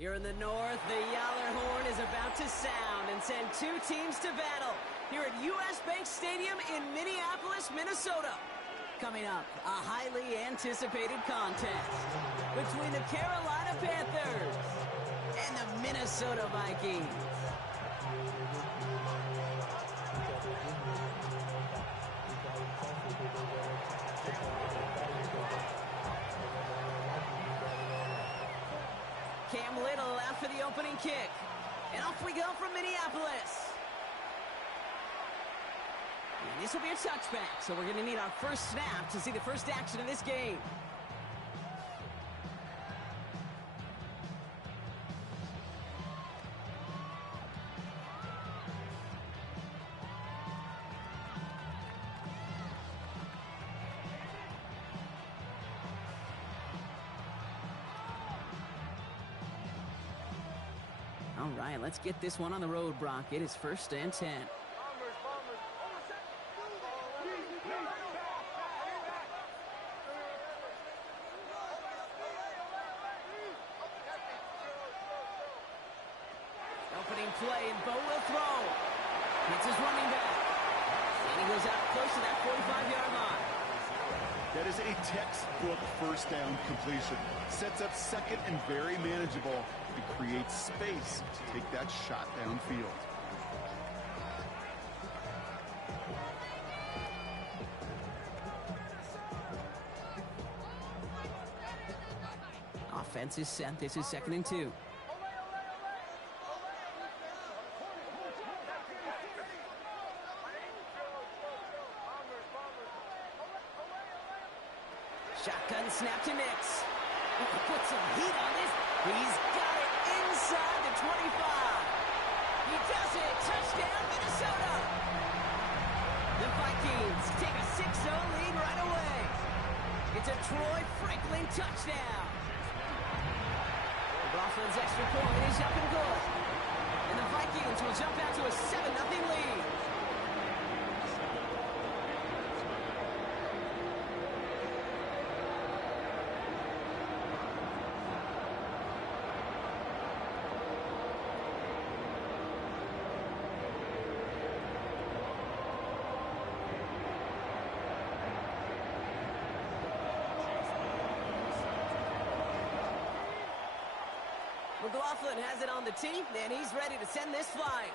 Here in the north, the Yaller horn is about to sound and send two teams to battle here at U.S. Bank Stadium in Minneapolis, Minnesota. Coming up, a highly anticipated contest between the Carolina Panthers and the Minnesota Vikings. Cam Little out for the opening kick. And off we go from Minneapolis. And this will be a touchback, so we're going to need our first snap to see the first action of this game. All right, let's get this one on the road, Brock. It is 1st and 10. Opening play, and Bo will throw. It's his running back. And he goes out close to that 45-yard line. That is a textbook first down completion. Sets up second and very manageable. It creates space to take that shot downfield. Offense is set. This is 2nd and 2. Shotgun snap to Nix. Put some heat on this. He's got it inside the 25. He does it. Touchdown, Minnesota. The Vikings take a 6-0 lead right away. It's a Troy Franklin touchdown. Rothland's extra point is up and good. And the Vikings will jump out to a 7-0 lead. McLaughlin has it on the tee, and he's ready to send this flying.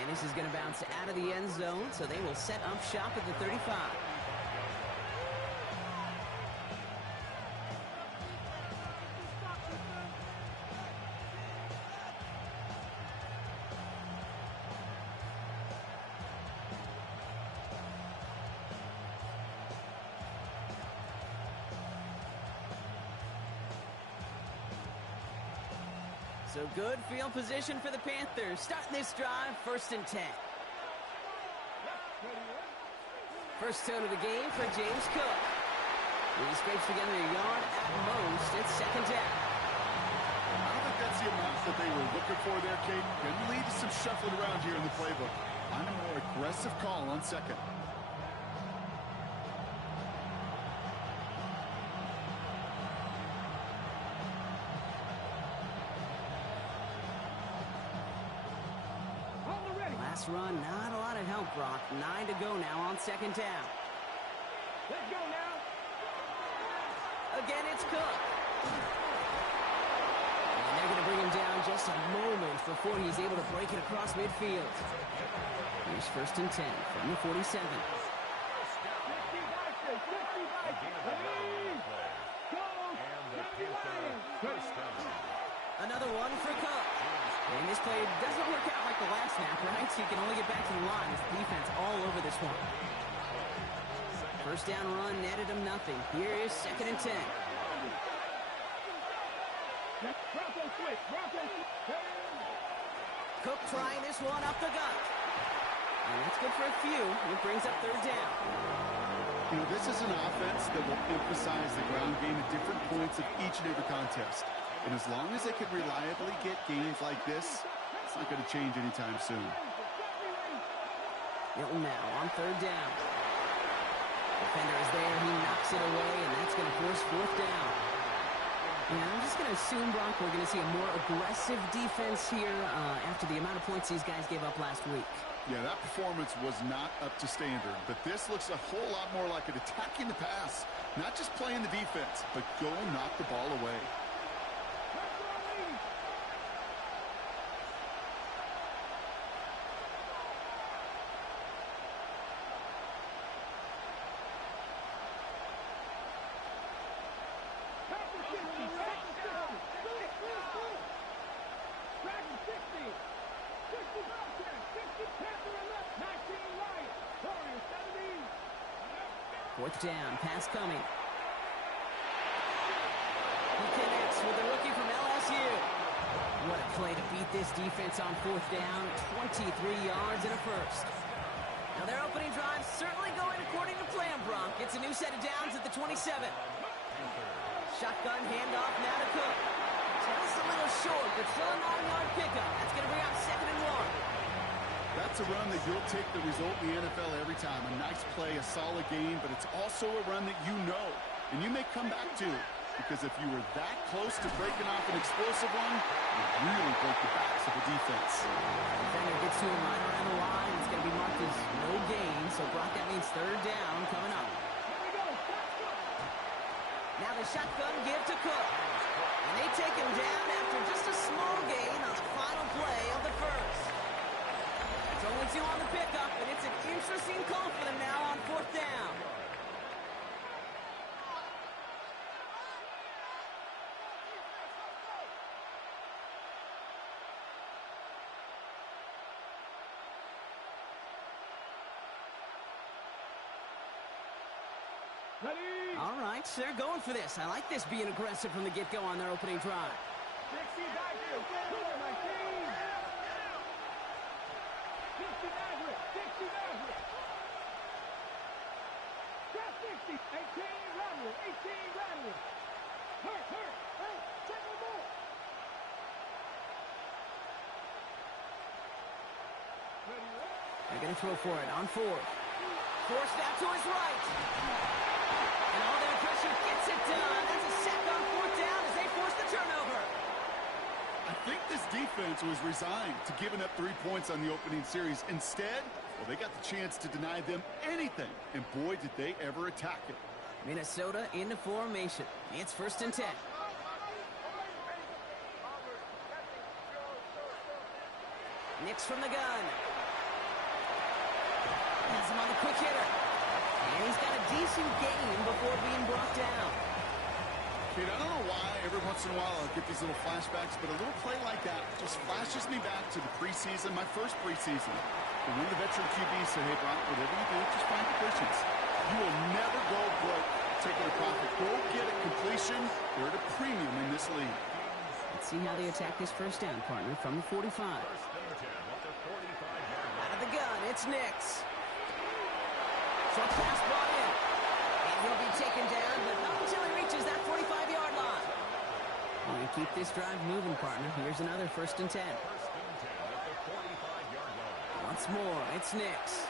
And this is going to bounce out of the end zone, so they will set up shop at the 35. So good field position for the Panthers. Starting this drive, 1st and 10. First tone of the game for James Cook. He scrapes together a yard at most. It's 2nd down. I don't think that's the amount that they were looking for there, Kate. Can lead to some shuffling around here in the playbook. I'm a more aggressive call on 2nd. Run, not a lot of help, Brock. 9 to go now on 2nd down. Let's go now. Again, it's Cook. And they're going to bring him down just a moment before he's able to break it across midfield. Here's 1st and 10 from the 47. Another one for Cook. And this play doesn't work out like the last snap, right? So you can only get back to the line as the defense all over this one. First down run netted him nothing. Here is 2nd and 10. Cook trying this one up the gut. And that's good for a few. It brings up 3rd down. You know, this is an offense that will emphasize the ground game at different points of each and every contest. And as long as they can reliably get gains like this, it's not going to change anytime soon. Hilton now on 3rd down. Defender is there. He knocks it away, and that's going to force fourth down. And I'm just going to assume, Brock, we're going to see a more aggressive defense here after the amount of points these guys gave up last week. Yeah, that performance was not up to standard, but this looks a whole lot more like an attacking the pass. Not just playing the defense, but go knock the ball away. Fourth down, pass coming. He connects with the rookie from LSU. What a play to beat this defense on fourth down. 23 yards and a first. Now their opening drive certainly going according to plan, Bronk. It's a new set of downs at the 27. Shotgun handoff now to Cook. Just a little short, but still a 9-yard pickup. That's going to bring up 2nd and 1. That's a run that you'll take the result in the NFL every time. A nice play, a solid game, but it's also a run that you know, and you may come back to it. Because if you were that close to breaking off an explosive one, you really broke the backs of the defense. Defender gets to him right around the line. It's going to be marked as no gain, so Brock, that means third down coming up. Now the shotgun give to Cook. And they take him down after just a small gain on the final play of the first. It's only 2 on the pickup, but it's an interesting call for them now on fourth down. Ready? All right, they're going for this. I like this being aggressive from the get-go on their opening drive. 60 back here. Come on, my team. 60 Nazareth. 60 Nazareth. Drop 60. 18 Radwood. 18 Radwood. Hurt. Hey, check the ball. Ready, They're going to throw for it on fourth. Forced out to his right. And all their pressure gets it done. That's a sack on fourth down as they force the turnover. I think this defense was resigned to giving up 3 points on the opening series. Instead, well, they got the chance to deny them anything. And boy, did they ever attack it. Minnesota into formation. It's 1st and 10. Nix from the gun. Has him on the quick hitter. And he's got a decent gain before being brought down. Kid, I don't know why every once in a while I'll get these little flashbacks, but a little play like that just flashes me back to the preseason, my first preseason. And when the veteran QBs say, hey, Brock, whatever you do, just find completions. You will never go broke taking a profit. Go get a completion. They're at a premium in this league. Let's see how they attack this first down, partner, from the 45. Out of the gun, it's Nix. Short pass brought in. And he'll be taken down, but not until he reaches that 45-yard line. We're going to keep this drive moving, partner. Here's another 1st and 10. Once more, it's Nix.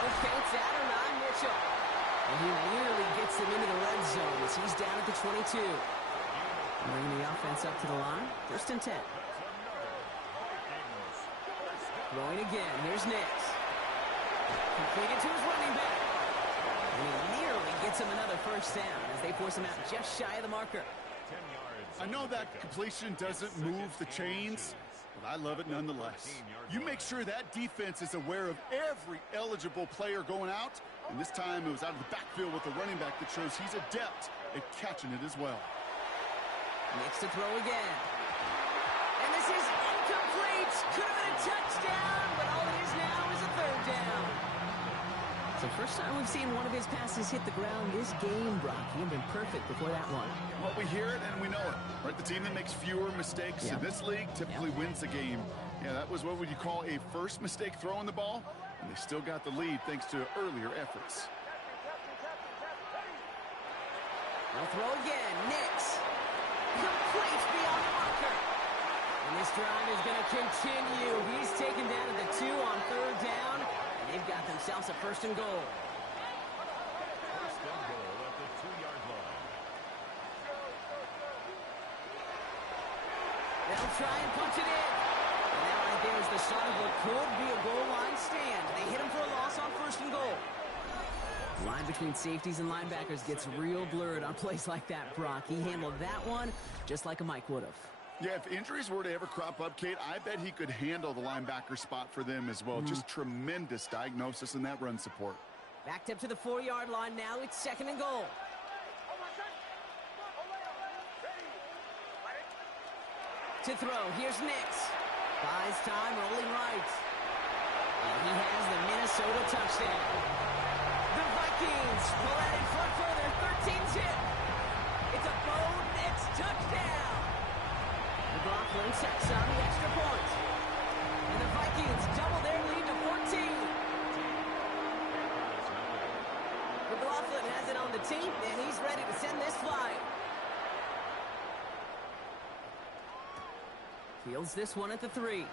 Rotates out around Mitchell. And he nearly gets them into the red zone as he's down at the 22. Bringing the offense up to the line. 1st and 10. Throwing again. Here's Nix. Completed to his running back. And he nearly gets him another first down as they force him out just shy of the marker. I know that completion doesn't move the chains, but I love it nonetheless. You make sure that defense is aware of every eligible player going out, and this time it was out of the backfield with a running back that shows he's adept at catching it as well. Nix to throw again. And this is incomplete. Could have been a touchdown, but all it is now is a 3rd down. It's the first time we've seen one of his passes hit the ground this game, Brock. He had been perfect before that one. Well, we hear it and we know it, right? The team that makes fewer mistakes in this league typically wins the game. Yeah, that was what would you call a first mistake throwing the ball, and they still got the lead thanks to earlier efforts. They'll throw again. Nix. Complete beyond the marker. And this drive is going to continue. He's taken down at the 2 on 3rd down. And they've got themselves a first and goal. First and goal at the 2-yard line. They'll try and punch it in. And that right there is the start of what could be a goal line stand. They hit him for a loss on first and goal. The line between safeties and linebackers gets real blurred on plays like that, Brock. He handled that one just like a Mike would have. Yeah, if injuries were to ever crop up, Kate, I bet he could handle the linebacker spot for them as well. Just tremendous diagnosis in that run support. Backed up to the 4-yard line now. It's second and goal. To throw, here's Nix. Buys time, rolling right. And he has the Minnesota touchdown. The Vikings pull out in front for their 13th hit. It's a Bo Nix touchdown. McLaughlin checks on the extra point. And the Vikings double their lead to 14. McLaughlin has it on the team, and he's ready to send this flying. Fields this one at the 3. And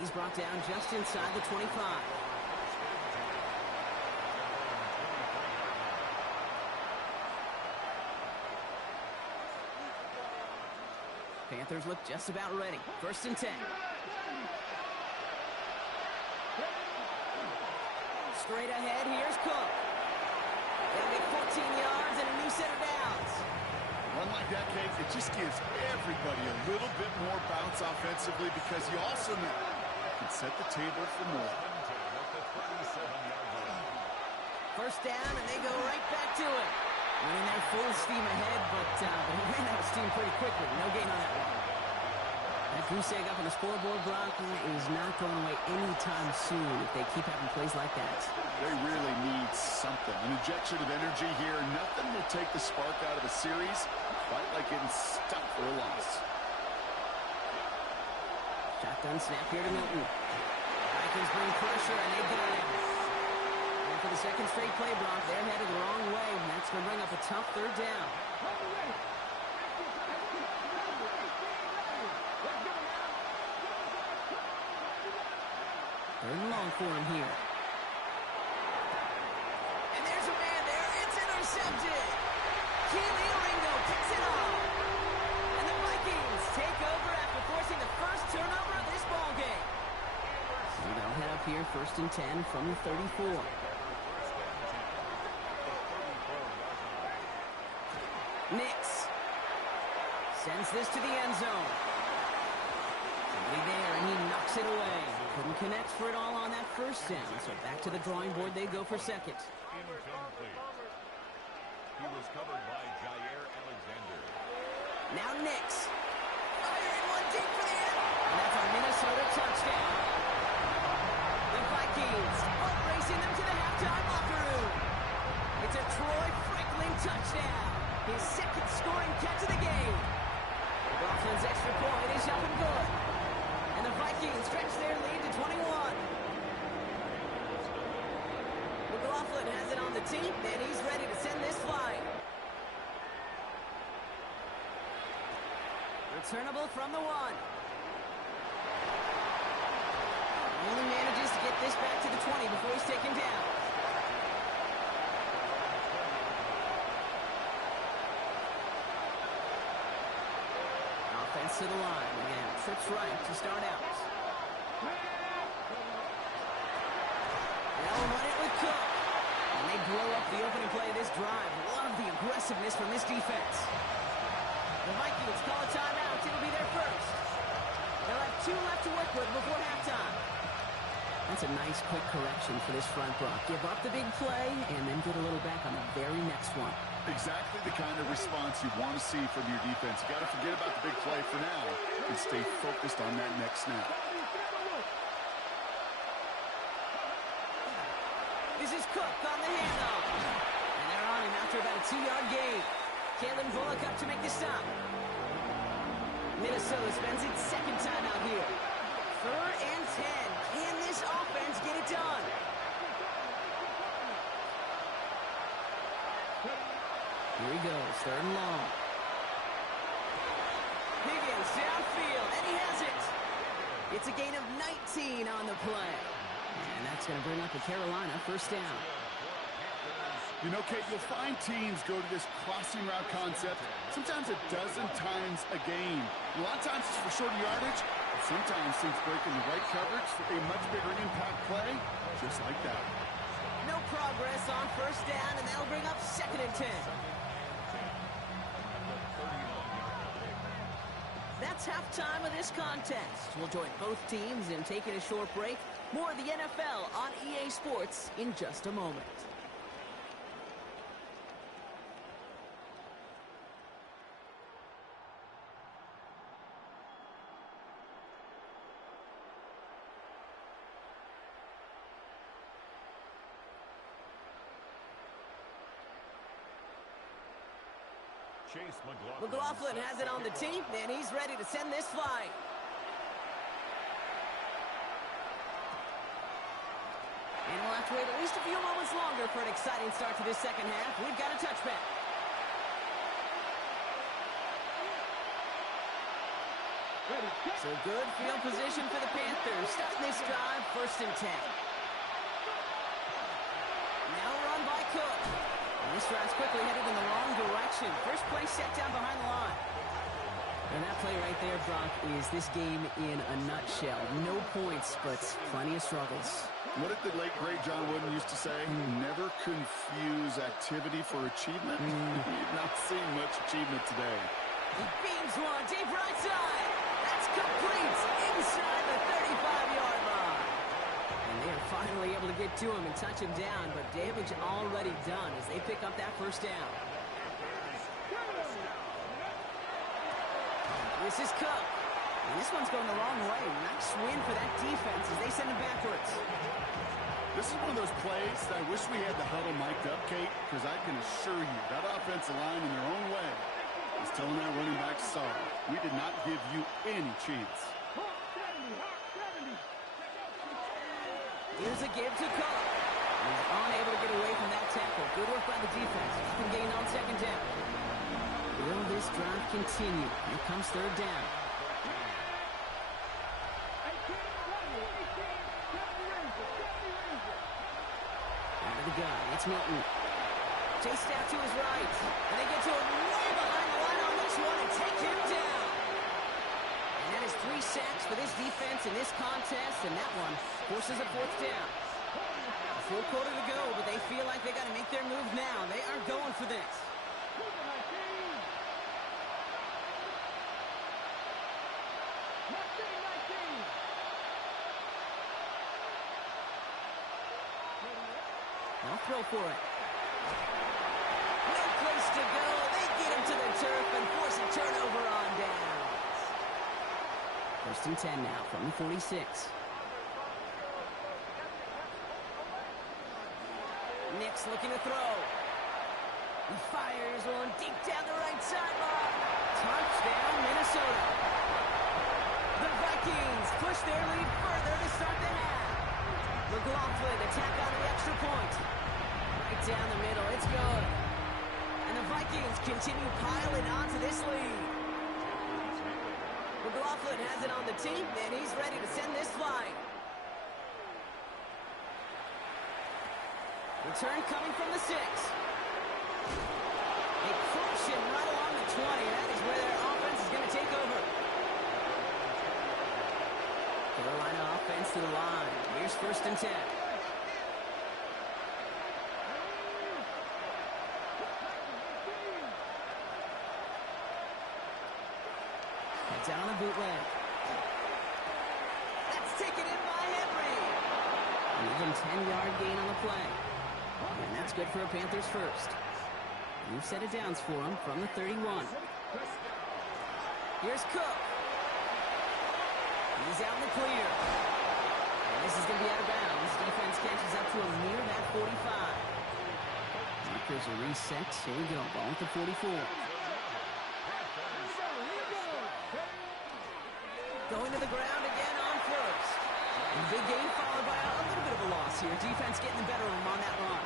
he's brought down just inside the 25. Panthers look just about ready. First and 10. Straight ahead, here's Cook. They'll get 14 yards and a new set of downs. Run like that, Kate, it just gives everybody a little bit more bounce offensively because you also know you can set the table for more. First down, and they go right back to it. Running their full steam ahead, but they ran out of steam pretty quickly. No gain on that one. That goose egg up on the scoreboard, Brock, is not going away anytime soon if they keep having plays like that. They really need something. An injection of energy here. Nothing will take the spark out of a series quite like getting stuck for a loss. Shotgun snap here to Milton. Vikings bring pressure, and they got it. And for the second straight play, Brock, they're headed the wrong way, and that's going to bring up a tough third down. Third and long for him here. And there's a man there. It's intercepted. Keely Ringo kicks it off. And the Vikings take over after forcing the first turnover of this ballgame. So they'll head up here first and 10 from the 34. Nix sends this to the end zone. Somebody there, and he knocks it away. Couldn't connect for it all on that first down, so back to the drawing board they go for second. Incomplete. He was covered by Jair Alexander. Now Nix. Firing one deep for the end. And that's a Minnesota touchdown. The Vikings are racing them to the halftime locker room. It's a Troy Franklin touchdown. His second scoring catch of the game. McLaughlin's extra point is up and good. And the Vikings stretch their lead to 21. McLaughlin has it on the team, and he's ready to send this flying. Returnable from the 1. Only manages to get this back to the 20 before he's taken down. Offense to the line. Again, trips right to start out. They'll run it with Cook. And they blow up the opening play of this drive. Love the aggressiveness from this defense. The Vikings call a timeout. It'll be their first. They'll have 2 left to work with before halftime. That's a nice quick correction for this front, Brock. Give up the big play and then get a little back on the very next one. Exactly the kind of response you want to see from your defense. You got to forget about the big play for now and stay focused on that next snap. This is Cook on the handoff. And they're on him after about a 2-yard gain. Kalen Bullock up to make the stop. Minnesota spends its second time out here. 3rd and 10. Can this offense get it done? Here he goes, 3rd and long. Higgins downfield, and he has it. It's a gain of 19 on the play. And that's going to bring up a Carolina first down. You know, Kate, you'll find teams go to this crossing route concept sometimes a dozen times a game. A lot of times it's for shorter yardage, but sometimes teams break in the right coverage for a much bigger impact play, just like that. No progress on first down, and that'll bring up 2nd and 10. That's halftime of this contest. We'll join both teams in taking a short break. More of the NFL on EA Sports in just a moment. Chase McLaughlin has it on the team, and he's ready to send this flying. And we'll have to wait at least a few moments longer for an exciting start to this second half. We've got a touchback. So good field position for the Panthers. Starting this drive, 1st and 10. Now run by Cook. And this drive's quickly headed in the wrong direction. First play set down behind the line. And that play right there, Brock, is this game in a nutshell. No points, but plenty of struggles. What did the late, great John Wooden used to say? Never confuse activity for achievement. You've not seen much achievement today. He beams one, deep right side. That's complete inside the 35-yard line. And they are finally able to get to him and touch him down, but damage already done as they pick up that first down. This is Cook. And this one's going the wrong way. Nice win for that defense as they send it backwards. This is one of those plays that I wish we had the huddle mic'd up, Kate, because I can assure you that offensive line in their own way is telling that running back, sorry, we did not give you any chance. Here's a give to Cook. He's unable to get away from that tackle. Good work by the defense. Keep him getting on 2nd down. Will this drive continue? Here comes 3rd down. Out of the gun. It's Milton. Chased out to his right. And they get to him way behind the line on this one and take him down. And that is 3 sacks for this defense in this contest. And that one forces a 4th down. A full quarter to go, but they feel like they got to make their move now. They are going for this. They'll throw for it. No place to go. They get him to the turf and force a turnover on downs. 1st and 10 now from the 46. Nick's looking to throw. He fires one deep down the right sideline. Touchdown, Minnesota. The Vikings push their lead further to start the half. McLaughlin attack on the extra point. Right down the middle, it's good. And the Vikings continue piling onto this lead. McLaughlin has it on the team, and he's ready to send this flying. Return coming from the 6. They crush him right along the 20. That is where their offense is going to take over. Carolina offense to the line. Here's 1st and 10. Heads out on a bootleg. That's taken in by Henry. An even 10-yard gain on the play. And that's good for a Panthers first. New set of downs for him from the 31. Here's Cook. He's out in the clear. And this is going to be out of bounds. Defense catches up to him near that 45. Markers are reset. Here we go. Ball at the 44. Going to the ground again on 1st. And big gain followed by a little bit of a loss here. Defense getting the better of him on that run.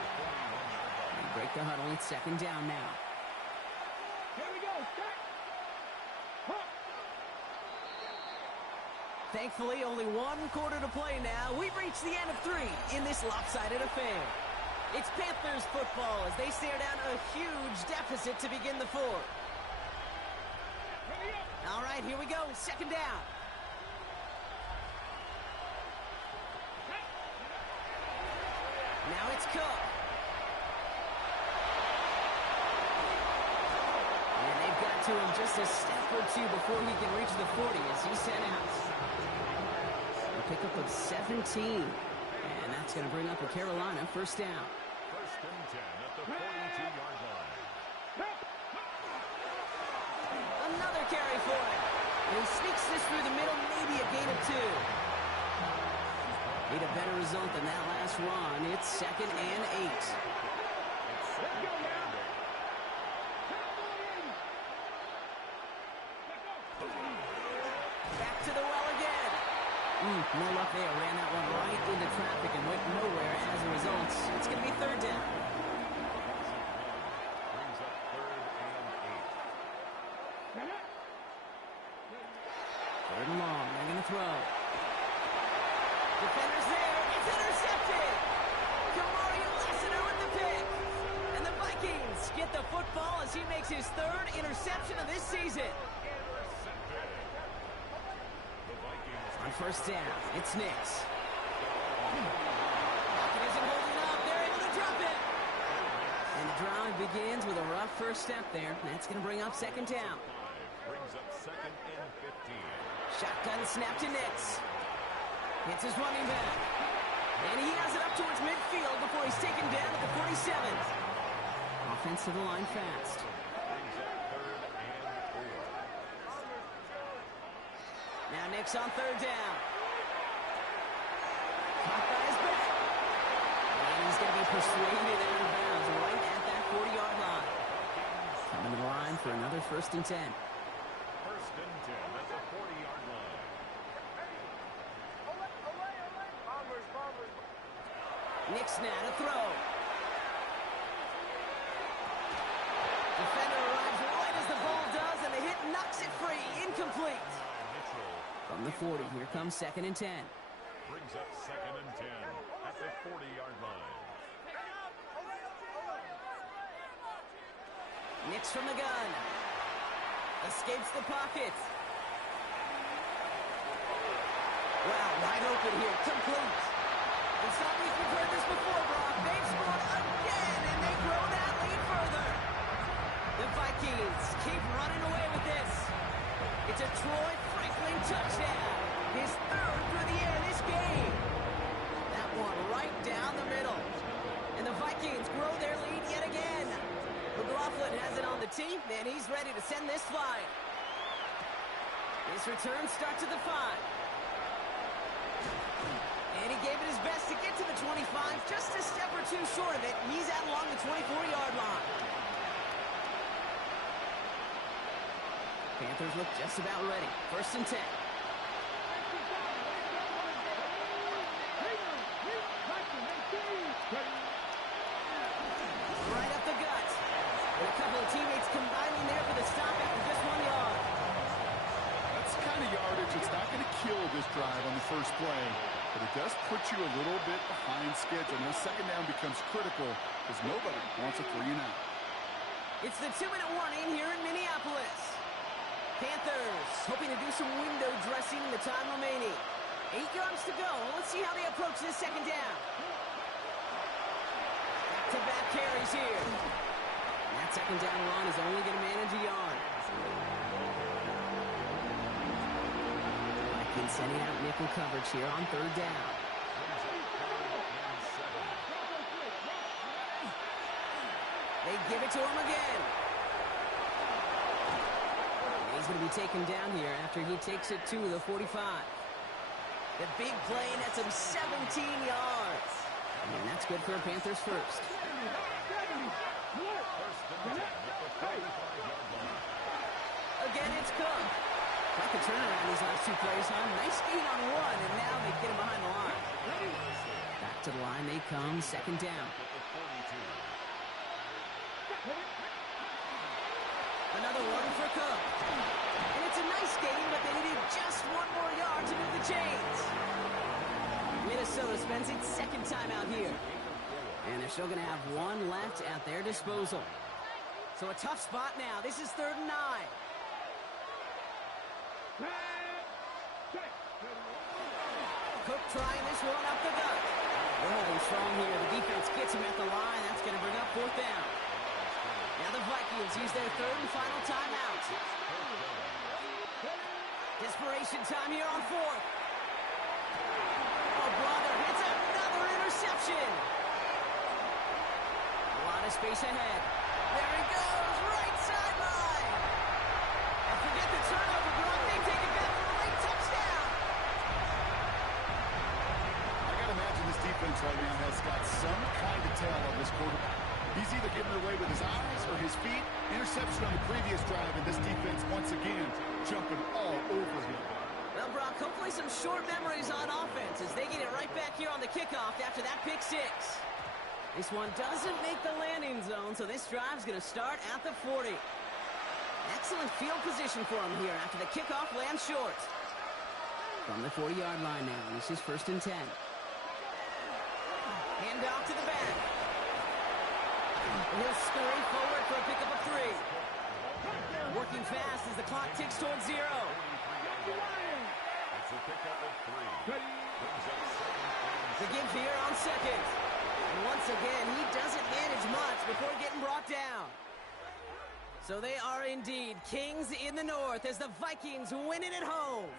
They break the huddle. It's 2nd down now. Thankfully, only one quarter to play now. We've reached the end of 3 in this lopsided affair. It's Panthers football as they stare down a huge deficit to begin the 4th. All right, here we go. 2nd down. Now it's Cook. And they've got to him just a step or 2 before he can reach the 40 as he's sent out. A pickup of 17. And that's going to bring up a Carolina 1st down. 1st and 10 at the 42-yard line. Another carry for him. And he sneaks this through the middle, maybe a gain of 2. Need a better result than that last run. It's 2nd and 8. Back to the well again. No luck there. Ran that one right into traffic and went nowhere as a result. It's going to be 3rd down. Brings up 3rd and 8. 3rd and long. They're going to throw. Defender's there. It's intercepted. Kamari Lassiter with the pick. And the Vikings get the football as he makes his 3rd interception of this season. On 1st down, it's Nix. Pocket isn't holding up. They're able to drop it. And the drive begins with a rough first step there. That's going to bring up 2nd down. Brings up 2nd and 15. Shotgun snap to Nix. Hits his running back. And he has it up towards midfield before he's taken down at the 47. Offense to the line fast. Brings up 3rd and 4. Now Nix on 3rd down. Caught by his back. And he's going to be persuaded out of bounds right at that 40-yard line. Coming to the line for another 1st and 10. 1st and 10 at the 40-yard line. Nix now to throw. Defender arrives right as the ball does, and the hit knocks it free. Incomplete. From the 40, here comes 2nd and 10. Brings up 2nd and 10 at the 40-yard line. Nix from the gun. Escapes the pocket. Wow, wide open here. Complete. It's not like we've heard this before, Brock. They've scored again, and they grow that lead further. The Vikings keep running away with this. It's a Troy Franklin touchdown. His 3rd through the air this game. That one right down the middle. And the Vikings grow their lead yet again. McLaughlin has it on the tee, and he's ready to send this flying. His return starts at the 5. And he gave it his best to get to the 25, just a step or 2 short of it. He's out along the 24-yard line. Panthers look just about ready. 1st and 10. Right up the gut. And a couple of teammates combining there for the stop after just 1 yard. That's the kind of yardage that's not going to kill this drive on the first play, but it does put you a little bit behind schedule. Now 2nd down becomes critical because nobody wants a 3 and out. It's the 2-minute warning here in Minneapolis. Panthers hoping to do some window dressing in the time remaining. 8 yards to go. Let's see how they approach this 2nd down. Back-to-back carries here. And that 2nd down run is only going to manage a yard. Vikings sending out nickel coverage here on 3rd down. They give it to him again. And he's going to be taken down here after he takes it to the 45. The big play nets him 17 yards. And that's good for a Panthers 1st. Again, it's Cook. Quite the turnaround these last 2 plays, huh? Nice gain on 1, and now they get him behind the line. Back to the line they come, 2nd down. Another one for Cook. And it's a nice game, but they needed just 1 more yard to move the timeout here. And they're still going to have one left at their disposal. So a tough spot now. This is 3rd and 9. Cook trying this one up the gut. They're holding strong here. The defense gets him at the line. That's going to bring up 4th down. Now the Vikings use their 3rd and final timeout. Desperation time here on 4th. Oh, brother, it's another interception. A lot of space ahead. There he goes, right sideline. And forget the turnover, Brock. They take it back for a late touchdown. I got to imagine this defense right now has got some kind of tail on this quarterback. He's either getting away with his eyes or his feet. Interception on the previous drive, and this defense once again jumping all over him. Well, Brock, hopefully some short memories on offense as they get it right back here on the kickoff after that pick 6. This one doesn't make the landing zone, so this drive's going to start at the 40. Excellent field position for him here after the kickoff lands short. From the 40-yard line now, this is 1st and 10. Hand off to the back. He'll scurry forward for a pickup of 3. Working fast as the clock ticks towards 0. It's a pickup of 3. The give here on 2nd. And once again, he doesn't manage much before getting brought down. So they are indeed kings in the north as the Vikings win it at home.